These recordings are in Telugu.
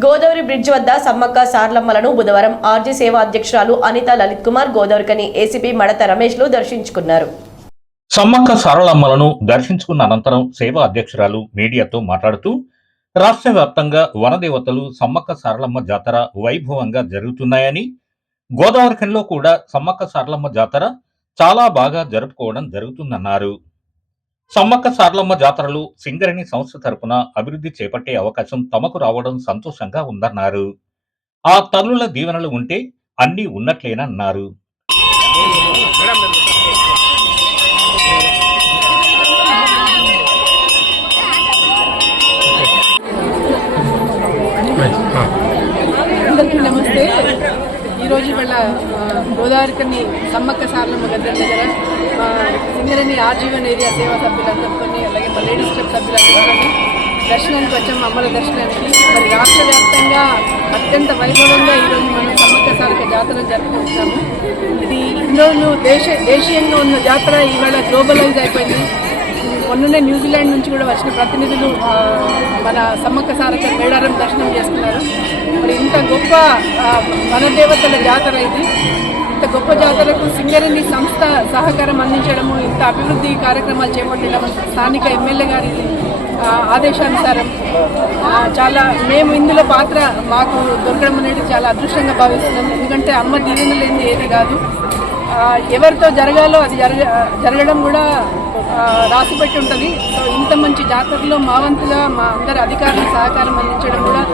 గోదావరి బ్రిడ్జ్ వద్ద సమ్మక్క సార్లమ్మలను బుధవారం ఆర్జీ సేవా అధ్యక్షురాలు అనిత లలిత్ కుమార్ గోదావరికని ఏసీపీ మడత రమేష్లు దర్శించుకున్నారు. సమ్మక్క సారళమ్మలను దర్శించుకున్న అనంతరం సేవా అధ్యక్షురాలు మీడియాతో మాట్లాడుతూ రాష్ట్ర వ్యాప్తంగా వనదేవతలు సమ్మక్క సారలమ్మ జాతర వైభవంగా జరుగుతున్నాయని గోదావరిఖంలో కూడా సమ్మక్క సారలమ్మ జాతర చాలా బాగా జరుపుకోవడం జరుగుతుందన్నారు. సమ్మక్క సార్లమ్మ జాతరలు సింగరేణి సంస్థ తరపున అభివృద్ధి చేపట్టే అవకాశం తమకు రావడం సంతోషంగా ఉందన్నారు. ఆ తల్లుల దీవెనలు ఉంటే అన్నీ ఉన్నట్లేనన్నారు. అందరికీ నమస్తే. ఈరోజు ఇవాళ ఆ, సమ్మక్క సార్లమ్మ గద్దెల దగ్గర మా సింగరేణి ఆర్జీవన్ ఏరియా సేవా సభ్యులందరికీ అలాగే మా లేడీస్ క్లబ్ సభ్యులందరికీ దర్శనానికి వచ్చాం అమ్మల దర్శనానికి. మరి రాష్ట్ర వ్యాప్తంగా అత్యంత వైభవంగా ఈరోజు మనం సమ్మక్క సారక జాతర జరుపుకుంటున్నాము ఇది ఇందులో దేశ దేశీయంగా ఉన్న జాతర ఇవాళ గ్లోబలైజ్ అయిపోయింది. మొన్ననే న్యూజిలాండ్ నుంచి కూడా వచ్చిన ప్రతినిధులు మన సమ్మక్క సారక మేడారం దర్శనం చేస్తున్నారు మరి ఇంత గొప్ప వనదేవతల జాతర ఇది. ఇంత గొప్ప జాతరకు సింగరేణి సంస్థ సహకారం అందించడము ఇంత అభివృద్ధి కార్యక్రమాలు చేపట్టడం స్థానిక ఎమ్మెల్యే గారి ఆదేశానుసారం చాలా మేము ఇందులో పాత్ర మాకు దొరకడం అనేది చాలా అదృష్టంగా భావిస్తున్నాం. ఎందుకంటే అమ్మ దీవెన లేని ఏది కాదు. ఎవరితో జరగాలో అది జరగ జరగడం కూడా రాసిపెట్టి ఉంటుంది. సో ఇంత మంచి జాతరలో మా వంతుగా మా అందరి అధికారుల సహకారం అందించడం కూడా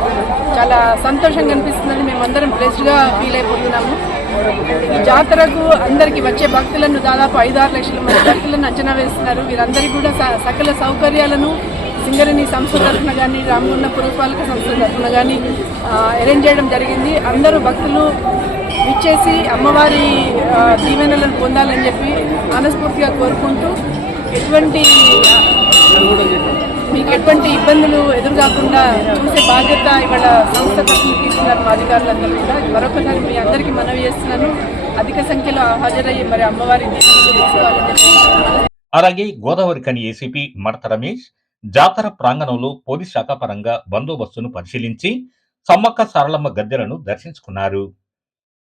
చాలా సంతోషంగా అనిపిస్తుందని మేమందరం బ్లెస్డ్గా ఫీల్ అయిపోతున్నాము. ఈ జాతరకు అందరికి వచ్చే భక్తులను దాదాపు ఐదు ఆరు లక్షల మంది భక్తులను అంచనా వేస్తున్నారు. వీరందరికీ కూడా స- సకల సౌకర్యాలను సింగరేణి సంస్థ తరఫున కానీ రామగుండ పురపాలక సంస్థ తరఫున కానీ అరేంజ్ చేయడం జరిగింది. అందరూ భక్తులు ఇచ్చేసి అమ్మవారి దీవెనలను పొందాలని చెప్పి మనస్ఫూర్తిగా కోరుకుంటూ ఎటువంటి మీకు ఎటువంటి ఇబ్బందులు ఎదురు కాకుండా చూసే బాధ్యత ఇవాళ సంస్థ తరఫున తీసుకున్నారు మా అధికారులందరూ కూడా. మరొకసారి మీ అందరికీ మనవి చేస్తున్నాను. అధిక సంఖ్యలో హాజరయ్యి మరి అమ్మవారి అలాగే గోదావరి కని ఏసీపీ మడత రమేష్ జాతర ప్రాంగణంలో పోలీస్ శాఖ పరంగా బందోబస్తును పరిశీలించి సమ్మక్క సారలమ్మ గద్దెలను దర్శించుకున్నారు.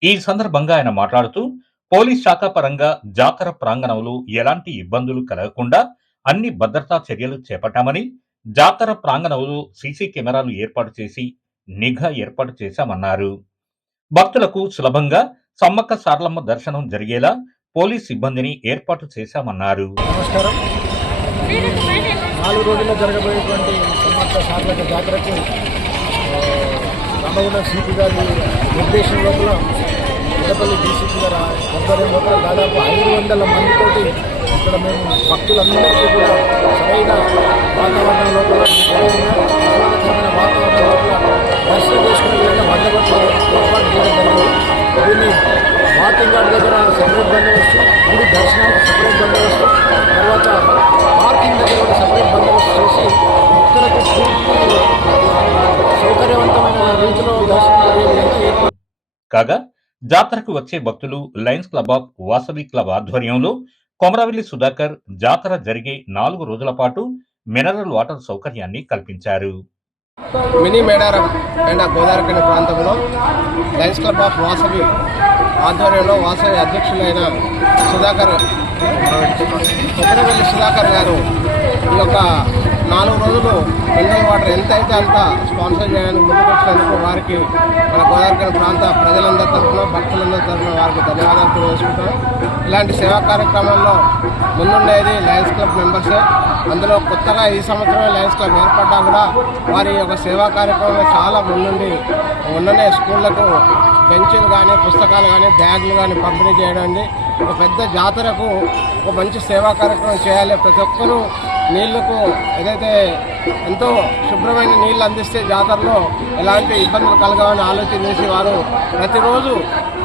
ఈ సందర్భంగా ఆయన మాట్లాడుతూ పోలీస్ శాఖ పరంగా జాతర ప్రాంగణంలో ఎలాంటి ఇబ్బందులు కలగకుండా అన్ని భద్రతా చర్యలు చేపట్టామని జాతర ప్రాంగణంలో సీసీ కెమెరాలు ఏర్పాటు చేసి నిఘా ఏర్పాటు చేశామన్నారు. భక్తులకు సులభంగా సమ్మక్క సారలమ్మ దర్శనం జరిగేలా పోలీస్ సిబ్బందిని ఏర్పాటు చేశామన్నారు. నమస్కారం. నాలుగు రోజుల్లో జరగబోయేటువంటి సమ్మక్క సారలమ్మ జాతరకు ఆ, సిపి గారి నిర్దేశం లోపల పెద్దపల్లి డీసీపీ గారి ఆధ్వర్యంలో లోపల దాదాపు ఐదు వందల మందితోటి ఇక్కడ మేము భక్తులందరికీ కూడా సరైన వాతావరణంలో కూడా సరైన ఆహ్లాదకరమైన వాతావరణం లోపల దర్శనం చేసుకునే విధంగా బందోబస్తు ఏర్పాటు చేయడం జరిగింది. దీన్ని వాకింగ్ గార్డ్ దగ్గర సపరేట్ బందోబస్తు గుడి దర్శనానికి సపరేట్ బందోబస్తు తర్వాత పార్కింగ్ దగ్గర కూడా సపరేట్ బందోబస్తు చేసి భక్తులకు సౌకర్యవంతమైన రీతిలో దర్శనం జరిగే విధంగా ఏర్పాటు కాగా జాతరకు వచ్చే భక్తులు Lions club of Vasavi club ఆధ్వర్యంలో కొమరవెల్లి సుధాకర్ జాతర జరిగే నాలుగు రోజుల పాటు మినరల్ వాటర్ సౌకర్యాన్ని కల్పించారు. మినీ మేడారం అండ్ గోదావరికని ప్రాంతంలో లయన్స్ క్లబ్ ఆఫ్ వాసవి ఆధ్వర్యంలో వాసవి అధ్యక్షులైన సుధాకర్ కొమరవెల్లి సుధాకర్ గారు ఈ యొక్క నాలుగు రోజులు మినరల్ వాటర్ ఎంత అయితే అంత స్పాన్సర్ చేయడానికి ముందుకు వచ్చినందుకు వారికి మన గోదావరి ప్రాంత ప్రజలందరి తరఫున భక్తులందరి తరఫున వారికి ధన్యవాదాలు తెలియజేసుకుంటాం ఇలాంటి సేవా కార్యక్రమంలో ముందుండేది లయన్స్ క్లబ్ మెంబర్సే అందులో కొత్తగా ఈ సంవత్సరం లయన్స్ క్లబ్ ఏర్పడ్డా కూడా వారి యొక్క సేవా కార్యక్రమంలో చాలా ముందుండి ఉన్ననే స్కూళ్ళకు బెంచులు కానీ పుస్తకాలు కానీ బ్యాగులు కానీ పంపిణీ చేయడం అండి ఒక పెద్ద జాతరకు ఒక మంచి సేవా కార్యక్రమం చేయాలి ప్రతి ఒక్కరూ నీళ్ళకు ఏదైతే ఎంతో శుభ్రమైన నీళ్ళు అందిస్తే జాతరలో ఎలాంటి ఇబ్బందులు కలగవని ఆలోచన చేసి వారు ప్రతిరోజు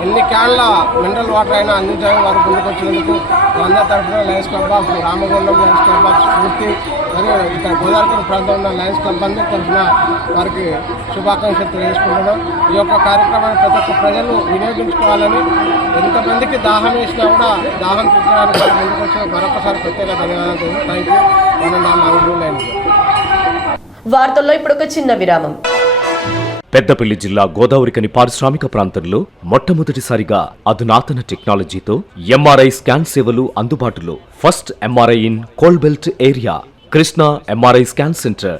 ఎన్ని క్యాన్ల మినరల్ వాటర్ అయినా అందించాలని వారు ముందుకొచ్చినందుకు అందరి తరఫున Lions club of Ramagundam Lions club of Spoorthi మరియు ఇక్కడ గోదావరి ప్రాంతంలో ఉన్న లయన్స్ క్లబ్ అందరి తరఫున వారికి శుభాకాంక్షలు తెలియజేసుకుంటున్నాం. ఈ యొక్క కార్యక్రమాన్ని ప్రతి ఒక్క ప్రజలు వినియోగించుకోవాలని ఎంతమందికి దాహం వేసినా కూడా దాహం తీర్చడానికి వారు ముందుకు వచ్చిన మరొకసారి ప్రత్యేక ధన్యవాదాలు. థ్యాంక్ యూ వార్తల్లో ఇప్పుడు ఒక చిన్న విరామం. పెద్దపల్లి జిల్లా గోదావరికని పారిశ్రామిక ప్రాంతంలో మొట్టమొదటిసారిగా అధునాతన టెక్నాలజీతో ఎంఆర్ఐ స్కాన్ సేవలు అందుబాటులో. First MRI in coal belt area. Krishna MRI scan centre.